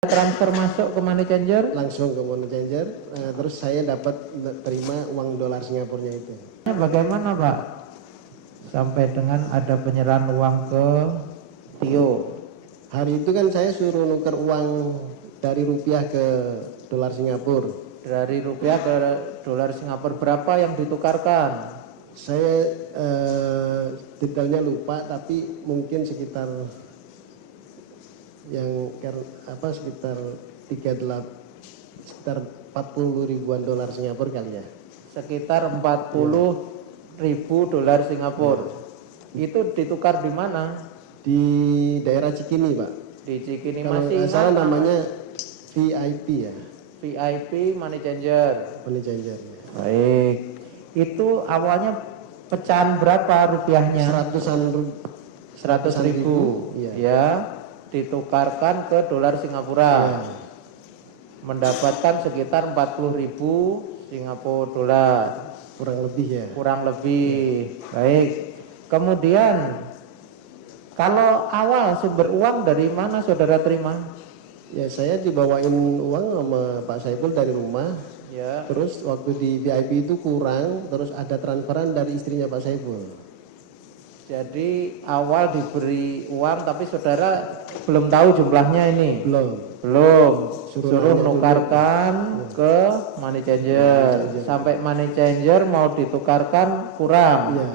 transfer masuk ke money changer? Langsung ke money changer, terus saya dapat terima uang dolar Singapurnya itu. Bagaimana Pak? Sampai dengan ada penyerahan uang ke Tio. Hari itu kan saya suruh nuker uang dari rupiah ke dolar Singapura. Dari rupiah ke dolar Singapura berapa yang ditukarkan? Saya detailnya lupa, tapi mungkin sekitar sekitar 40 ribuan dolar Singapura kali ya. Sekitar 40 ribu dolar Singapura. Itu ditukar di mana? Di daerah Cikini, Pak. Di Cikini. Kalau masih nggak salah namanya VIP ya. VIP money changer. Money changer. Baik. Itu awalnya pecahan berapa rupiahnya? 100 ribu. Iya. Ya, ditukarkan ke dolar Singapura. Ya. Mendapatkan sekitar 40 ribu Singapura dolar. Kurang lebih ya. Kurang lebih. Baik. Kemudian kalau awal sumber uang dari mana saudara terima? Ya, saya dibawain uang sama Pak Saiful dari rumah. Ya. Terus waktu di VIP itu kurang, terus ada transferan dari istrinya Pak Saiful. Jadi awal diberi uang tapi saudara belum tahu jumlahnya ini. Belum. Suruh nukarkan ke money changer. Sampai money changer mau ditukarkan kurang. Iya.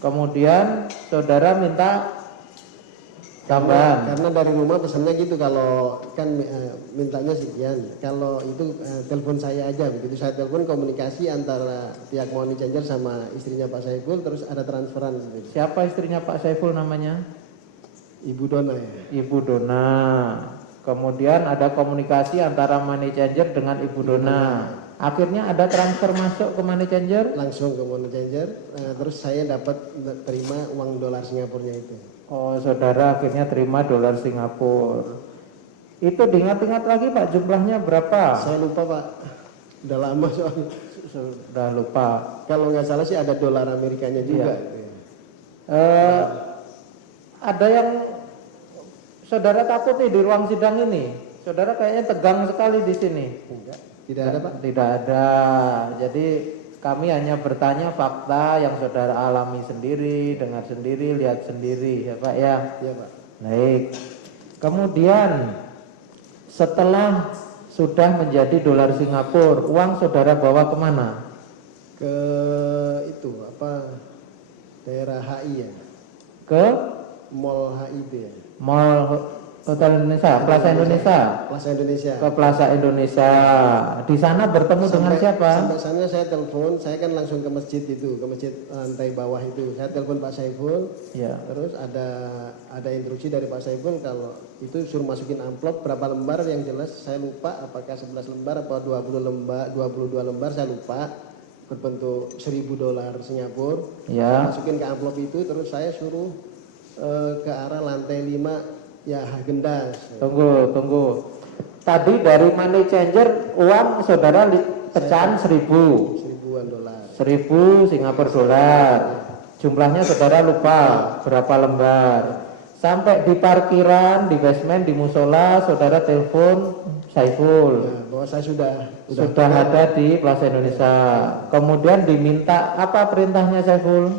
Kemudian saudara minta tambahan. Karena dari rumah pesannya gitu, kalau kan mintanya sekian. Kalau itu telepon saya aja, begitu saya telepon komunikasi antara pihak money changer sama istrinya Pak Saiful, terus ada transferan. Siapa istrinya Pak Saiful namanya? Ibu Dona ya. Ibu Dona. Kemudian ada komunikasi antara money changer dengan Ibu Dona. Akhirnya ada transfer masuk ke money changer? Langsung ke money changer, terus saya dapat terima uang dolar Singapurnya itu. Oh, saudara akhirnya terima dolar Singapura. Itu diingat-ingat lagi Pak, jumlahnya berapa? Saya lupa Pak, udah lama soalnya. Sudah lupa. Kalau nggak salah sih ada dolar Amerikanya juga. Iya. Ada yang saudara takut nih di ruang sidang ini. Saudara kayaknya tegang sekali di sini. Enggak, tidak ada Pak. Tidak ada. Jadi kami hanya bertanya fakta yang saudara alami sendiri, dengar sendiri, lihat sendiri, ya Pak ya. Iya Pak. Baik. Kemudian setelah sudah menjadi dolar Singapura, uang saudara bawa kemana? Ke itu daerah HI ya. Ke Mall HI itu ya. Mall Hotel Indonesia, Plaza Indonesia. Plaza Indonesia. Ke Plaza Indonesia. Di sana bertemu dengan siapa? Sampai sana saya telepon, saya kan langsung ke masjid itu, ke masjid lantai bawah itu. Saya telepon Pak Saiful. Ya. Terus ada instruksi dari Pak Saiful kalau itu suruh masukin amplop berapa lembar, yang jelas saya lupa apakah 11 lembar atau 20 lembar, 22 lembar saya lupa, berbentuk 1.000 dolar Singapura. Ya. Saya masukin ke amplop itu, terus saya suruh ke arah lantai 5 ya, Hagendas. Tunggu. Tadi dari money changer uang saudara pecahan 1.000 dolar. 1.000 Singapura dolar. Jumlahnya saudara lupa berapa lembar. Sampai di parkiran, di basement, di musola, saudara telepon Saiful. Ya, bahwa saya sudah ada di Plaza Indonesia. Kemudian diminta apa perintahnya Saiful?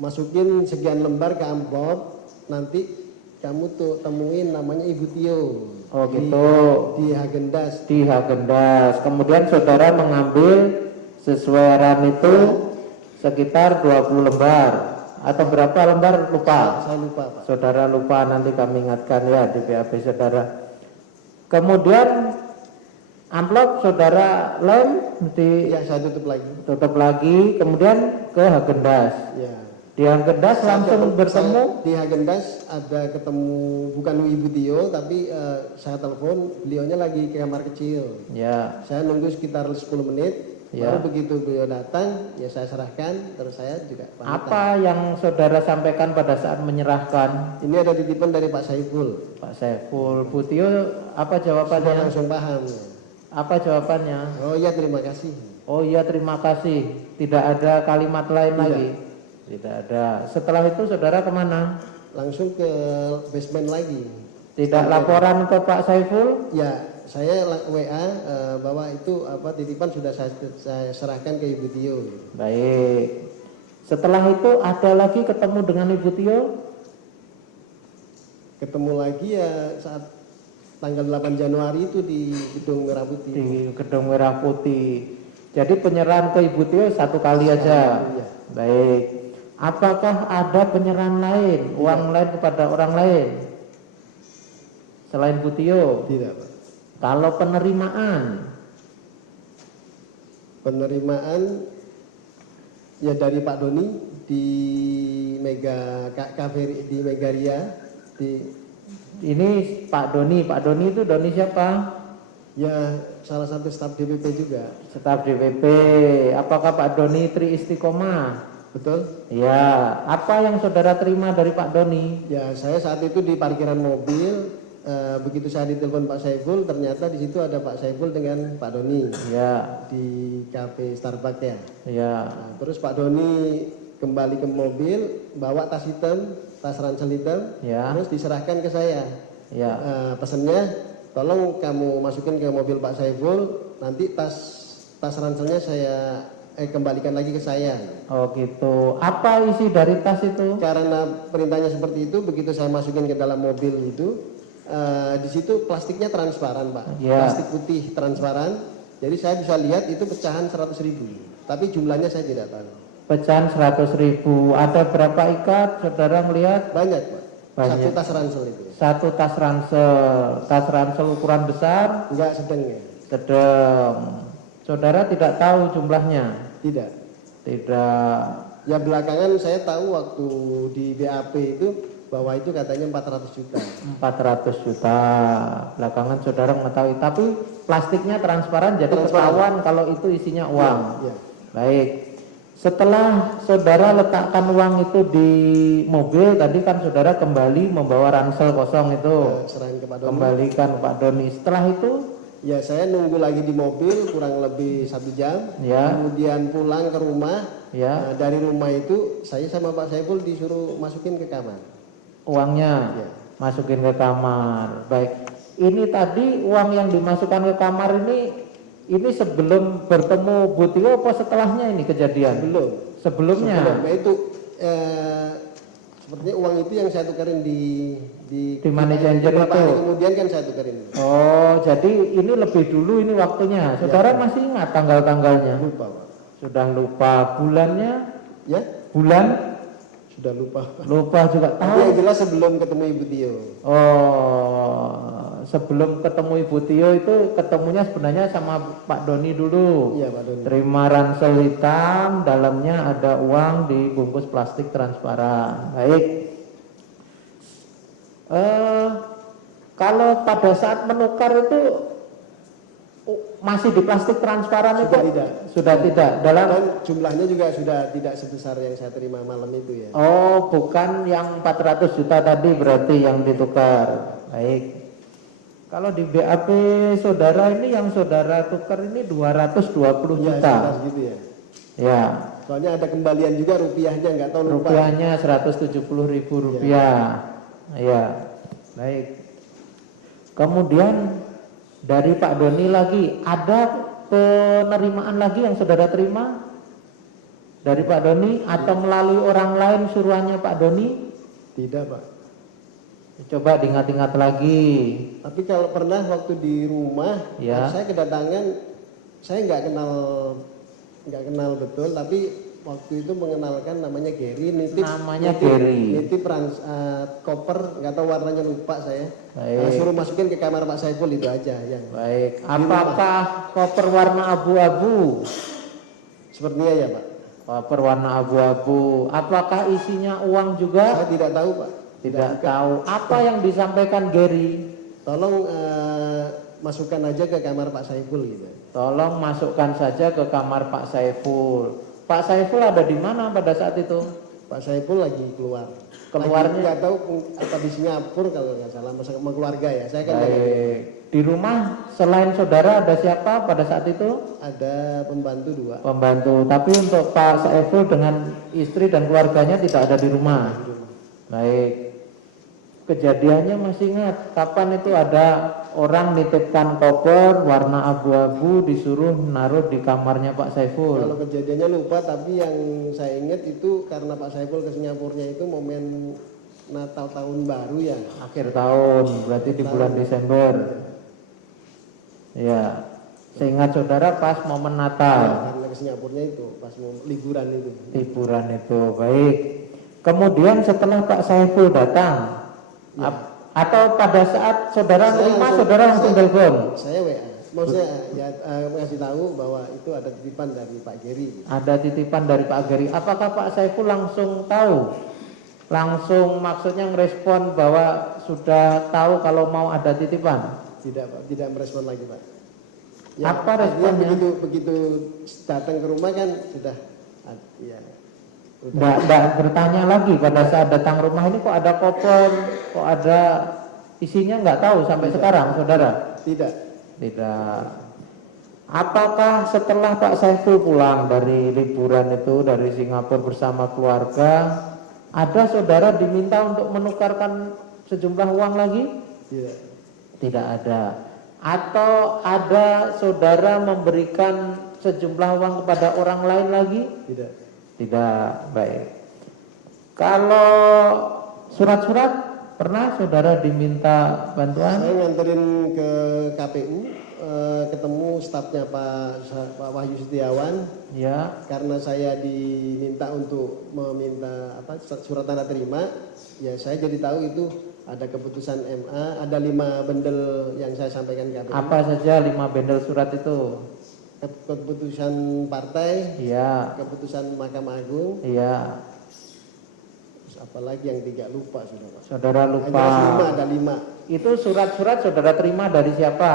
Masukin sekian lembar ke amplop, nanti kamu tuh temuin namanya Ibu Tio. Oh gitu. Di Hagendas. Di Hagendas. Kemudian saudara mengambil sesuai RAM itu sekitar 20 lembar atau berapa lembar lupa? Saya lupa Pak. Saudara lupa, nanti kami ingatkan ya di BAP saudara. Kemudian amplop saudara lem Ya, saya tutup lagi. Kemudian ke Hagendas. Ya. Di Hagendas langsung bertemu. Di Hagendas ada ketemu bukan Ibu Tio, tapi saya telepon, beliaunya lagi ke kamar kecil. Ya. Saya nunggu sekitar 10 menit. Ya. Baru begitu beliau datang, ya saya serahkan, terus saya juga pamitan. Apa yang saudara sampaikan pada saat menyerahkan? Ini ada titipan dari Pak Saiful. Pak Saiful. Bu Tio apa jawabannya? Sudah langsung paham. Apa jawabannya? Oh iya, terima kasih. Oh iya, terima kasih. Tidak ada kalimat lain lagi? Tidak ada. Setelah itu saudara kemana? Langsung ke basement lagi. Tidak laporan ke Pak Saiful? Ya, saya WA bahwa itu titipan sudah saya serahkan ke Ibu Tio. Baik. Setelah itu ada lagi ketemu dengan Ibu Tio? Ketemu lagi ya saat tanggal 8 Januari itu di Gedung Merah Putih. Di Gedung Merah Putih. Jadi penyerahan ke Ibu Tio satu kali aja. Ya. Baik. Apakah ada penyerahan lain, uang lain kepada orang lain selain Bu Tio? Tidak, Pak. Kalau penerimaan ya dari Pak Doni di Cafe di Megaria ini Pak Doni itu Doni siapa? ya salah satu staf DPP juga. Staf DPP. Apakah Pak Doni Tri Istiqomah? Betul? Ya. Apa yang saudara terima dari Pak Doni? Ya, saya saat itu di parkiran mobil. Begitu saya ditelepon Pak Saiful, ternyata di situ ada Pak Saiful dengan Pak Doni. Ya. Di cafe Starbucks ya. Ya. Nah, terus Pak Doni kembali ke mobil, bawa tas hitam, tas ransel hitam, Ya. terus diserahkan ke saya. Ya. Pesannya, tolong kamu masukin ke mobil Pak Saiful, nanti tas ranselnya saya kembalikan lagi ke saya. Oh gitu. Apa isi dari tas itu? Karena perintahnya seperti itu, begitu saya masukin ke dalam mobil itu, di situ plastiknya transparan, Pak. Ya. Plastik putih transparan. Jadi saya bisa lihat itu pecahan 100.000. Tapi jumlahnya saya tidak tahu. Pecahan 100.000. Ada berapa ikat? Saudara melihat? Banyak, Pak. Banyak. Satu tas ransel itu. Satu tas ransel. Tas ransel ukuran besar? Enggak sedang ya? Sedang. Saudara tidak tahu jumlahnya? Tidak. Tidak. Ya belakangan saya tahu waktu di BAP itu bahwa itu katanya 400 juta. 400 juta. Belakangan saudara mengetahui. Tapi plastiknya transparan jadi Transparan. ketahuan kalau itu isinya uang. Ya. Baik. Setelah saudara letakkan uang itu di mobil, tadi kan saudara kembali membawa ransel kosong itu. Serahin ke Pak Doni. Kembalikan Pak Doni. Setelah itu, Ya saya nunggu lagi di mobil kurang lebih 1 jam. ya, Kemudian pulang ke rumah. ya, Dari rumah itu saya sama Pak Saiful disuruh masukin ke kamar. uangnya Ya. masukin ke kamar. Baik. Ini tadi uang yang dimasukkan ke kamar ini sebelum bertemu Bu Tio apa setelahnya ini kejadian? Belum. Sebelumnya. Sebelum. Nah, itu sepertinya uang itu yang saya tukarin di money changer beberapa itu. hari kemudian kan saya tukarin. Oh, jadi ini lebih dulu ini waktunya. Saudara masih ingat tanggal-tanggalnya? Lupa, Pak. Sudah lupa bulannya? Ya? Bulan? Sudah lupa. Lupa juga Tapi tahu. yang jelas sebelum ketemu Ibu Tio. Oh, sebelum ketemu Ibu Tio itu ketemunya sebenarnya sama Pak Doni dulu. Iya, Pak Doni. Terima ransel hitam, dalamnya ada uang dibungkus plastik transparan. Baik. Kalau pada saat menukar itu masih di plastik transparan Sudah itu? tidak. Sudah tidak. Dalam Dan jumlahnya juga sudah tidak sebesar yang saya terima malam itu ya. Oh, bukan yang 400 juta tadi berarti yang ditukar. Baik. Kalau di BAP saudara ini yang saudara tukar ini 220 Ya, juta. sekitar segitu ya. Ya. Soalnya ada kembalian juga rupiahnya nggak tahu lupa. Rupiahnya 170.000 rupiah. Ya. Baik. Kemudian dari Pak Doni lagi ada penerimaan lagi yang saudara terima dari Pak Doni atau melalui orang lain suruhannya Pak Doni? Tidak, Pak. Coba diingat-ingat lagi. Tapi kalau pernah waktu di rumah, Ya. saya kedatangan, saya nggak kenal betul, tapi waktu itu mengenalkan namanya Gary, Namanya Gary. nitip koper, nggak tahu warnanya lupa saya. Baik. Suruh masukin ke kamar Pak Saiful itu aja yang. Baik. Apakah koper warna abu-abu? Sepertinya ya, Pak. Koper warna abu-abu. Apakah isinya uang juga? Saya tidak tahu, Pak. Tidak tahu. Apa yang disampaikan Gary? Tolong masukkan aja ke kamar Pak Saiful gitu. Tolong masukkan saja ke kamar Pak Saiful. Pak Saiful ada di mana pada saat itu? Pak Saiful lagi keluar. Keluarnya? Nggak tahu apa di Singapura kalau nggak salah sama keluarga ya. Saya kan Baik. Di rumah selain saudara ada siapa pada saat itu? ada pembantu 2. Pembantu. Tapi untuk Pak Saiful dengan istri dan keluarganya tidak ada di rumah. Baik. Kejadiannya masih ingat kapan itu ada orang nitipkan koper warna abu-abu disuruh naruh di kamarnya Pak Saiful. Kalau kejadiannya lupa, tapi yang saya ingat itu karena Pak Saiful ke Singapurnya itu momen Natal tahun baru ya. Akhir tahun, berarti di bulan Desember. Ya, seingat saudara pas momen Ya, Natal. karena ke Singapurnya itu pas mau liburan itu. Liburan itu, baik. Kemudian setelah Pak Saiful datang, atau pada saat saudara terima, saudara langsung telepon. Saya WA. Maksudnya ya ngasih tahu bahwa itu ada titipan dari Pak Geri. Ada titipan dari Pak Geri. Apakah Pak Saiful langsung tahu? Langsung maksudnya ngerespon bahwa sudah tahu kalau mau ada titipan? Tidak Pak, tidak merespon lagi Pak. Apa artinya responnya? begitu datang ke rumah kan sudah ya. Enggak bertanya lagi pada saat datang rumah ini kok ada koper, kok ada isinya, nggak tahu sampai sekarang saudara? Tidak. Tidak. Apakah setelah Pak Saiful pulang dari liburan itu dari Singapura bersama keluarga, ada saudara diminta untuk menukarkan sejumlah uang lagi? Tidak. Tidak ada. Atau ada saudara memberikan sejumlah uang kepada orang lain lagi? Tidak. Tidak. Baik. Kalau surat-surat pernah saudara diminta bantuan? Saya nganterin ke KPU, ketemu stafnya Pak Wahyu Setiawan. Ya. Karena saya diminta untuk meminta surat tanda terima, ya saya jadi tahu itu ada keputusan MA, ada 5 bendel yang saya sampaikan ke KPU. Apa saja 5 bendel surat itu? Keputusan partai, Iya. keputusan Mahkamah Agung, Iya. terus apalagi yang 3 lupa sudah Pak. Saudara lupa. Ada 5. Itu surat-surat saudara terima dari siapa?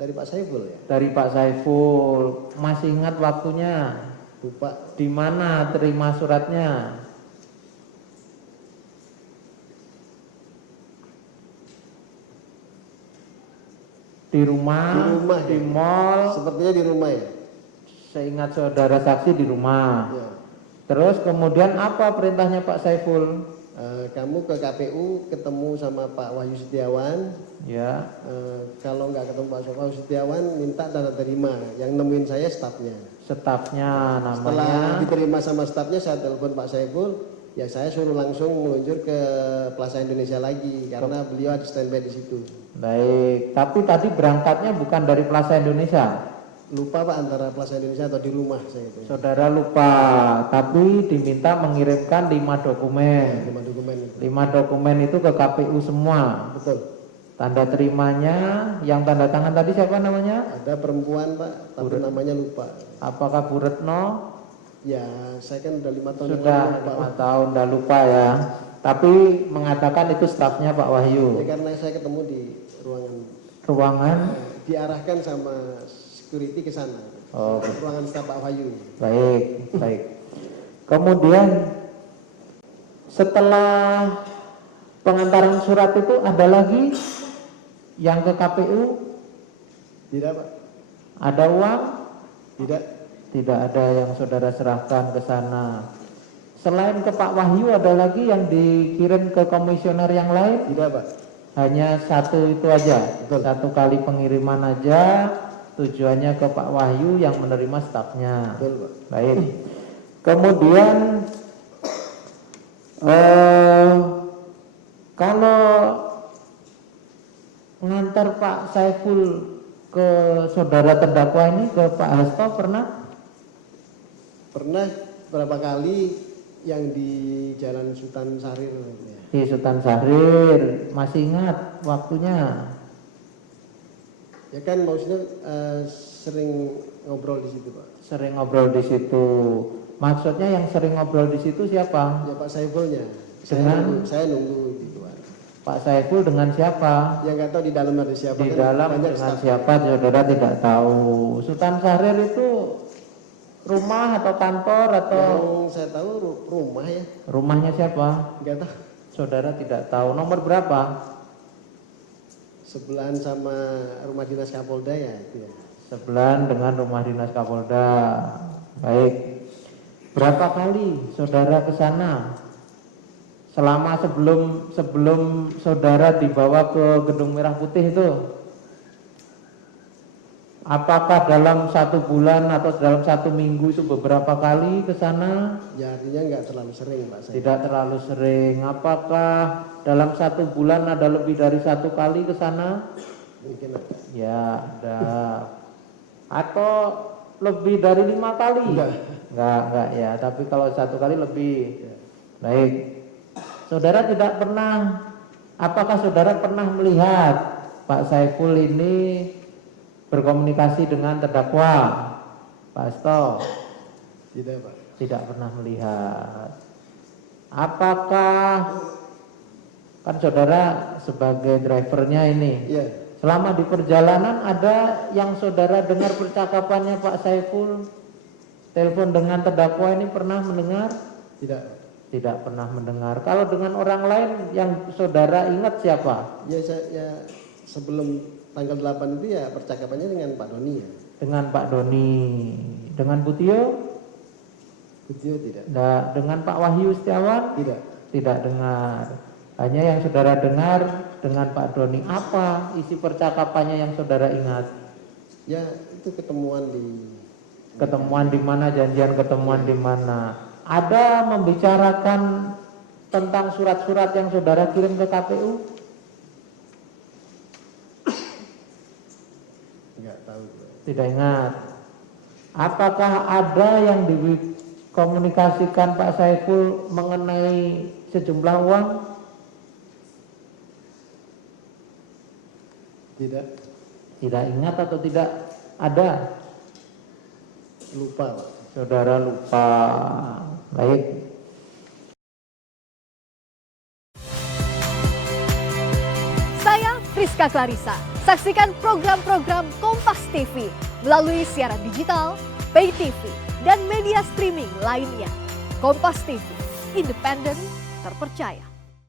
Dari Pak Saiful ya. Dari Pak Saiful. Masih ingat waktunya? Lupa. Di mana terima suratnya? Di rumah, di ya. mall. Sepertinya di rumah ya. Seingat saudara saksi di rumah. Ya. Terus kemudian apa perintahnya Pak Saiful? Kamu ke KPU ketemu sama Pak Wahyu Setiawan. Ya. Kalau nggak ketemu Pak Wahyu Setiawan, minta tanda terima. Yang nemuin saya stafnya. Stafnya namanya. Setelah diterima sama stafnya, saya telepon Pak Saiful. Ya saya suruh langsung meluncur ke Plaza Indonesia lagi karena beliau ada standby di situ. Baik, tapi tadi berangkatnya bukan dari Plaza Indonesia. Lupa Pak antara Plaza Indonesia atau di rumah saya itu. Saudara lupa, tapi diminta mengirimkan 5 dokumen. 5 dokumen itu. 5 dokumen itu ke KPU semua. Betul. Tanda terimanya, yang tanda tangan tadi siapa namanya? Ada perempuan Pak, tapi namanya lupa. Apakah Bu Retno? Ya, saya kan udah 5 tahun. Sudah 5 tahun, udah lupa ya. Tapi mengatakan itu stafnya Pak Wahyu. Ya karena saya ketemu di Ruangan? diarahkan sama security ke sana. Oh, ruangan staf Pak Wahyu. baik, baik. Kemudian setelah pengantaran surat itu ada lagi yang ke KPU? Tidak Pak. Ada uang? Tidak. Tidak ada yang saudara serahkan ke sana. Selain ke Pak Wahyu ada lagi yang dikirim ke komisioner yang lain? Tidak Pak. Hanya satu itu aja. Betul. 1 kali pengiriman aja, tujuannya ke Pak Wahyu yang menerima stafnya. Betul Pak. Baik. Kemudian kalau mengantar Pak Saiful ke saudara terdakwa ini, ke Pak Hasto pernah? Pernah berapa kali yang di Jalan Sultan Syahrir ya. Di Sultan Syahrir, masih ingat waktunya? Ya kan maksudnya sering ngobrol di situ Pak. Sering ngobrol di situ. Maksudnya yang sering ngobrol di situ siapa? Ya Pak Saifulnya. Saya nunggu di luar. Pak Saiful dengan siapa? Ya nggak tahu di dalam ada siapa. Di kan dalam banyak dengan staff. siapa saudara tidak tahu. Sultan Syahrir itu rumah atau kantor atau? Yang saya tahu rumah ya. Rumahnya siapa? Nggak tahu. Saudara tidak tahu. Nomor berapa? Sebelahan sama rumah dinas Kapolda ya itu ya. Sebelahan dengan rumah dinas Kapolda. Baik. Berapa kali saudara ke sana? 1 selama sebelum saudara dibawa ke Gedung Merah Putih itu, apakah dalam 1 bulan atau dalam 1 minggu itu beberapa kali ke sana? Ya artinya nggak terlalu sering Pak saya. Tidak terlalu sering. Apakah dalam 1 bulan ada lebih dari 1 kali ke sana? Mungkin ada. Ya, ada. Atau lebih dari 5 kali? Enggak ya. Tapi kalau 1 kali lebih. Ya. Baik. Saudara tidak pernah, apakah saudara pernah melihat Pak Saiful ini berkomunikasi dengan terdakwa? Pak Asto? Tidak Pak. Tidak pernah melihat. Apakah, kan saudara sebagai drivernya ini, Iya. selama di perjalanan ada yang saudara dengar percakapannya Pak Saiful telepon dengan terdakwa ini pernah mendengar? Tidak Pak. Tidak pernah mendengar. Kalau dengan orang lain yang saudara ingat siapa? Ya sebelum tanggal 8 itu ya percakapannya dengan Pak Doni ya. Dengan Pak Doni. Dengan Butio? Butio tidak. Nah, dengan Pak Wahyu Setiawan? Tidak. Tidak dengar. Hanya yang saudara dengar dengan Pak Doni. Apa isi percakapannya yang saudara ingat? Ya itu ketemuan Ketemuan di mana? Janjian ketemuan di mana? Ada membicarakan tentang surat-surat yang saudara kirim ke KPU? Enggak tahu. Tidak ingat. Apakah ada yang dikomunikasikan Pak Saiful mengenai sejumlah uang? Tidak. Tidak ingat atau tidak ada? Lupa Pak. Saudara lupa. Baik. Saya Friska Clarissa. Saksikan program-program Kompas TV melalui siaran digital, pay TV, dan media streaming lainnya. Kompas TV, independen, terpercaya.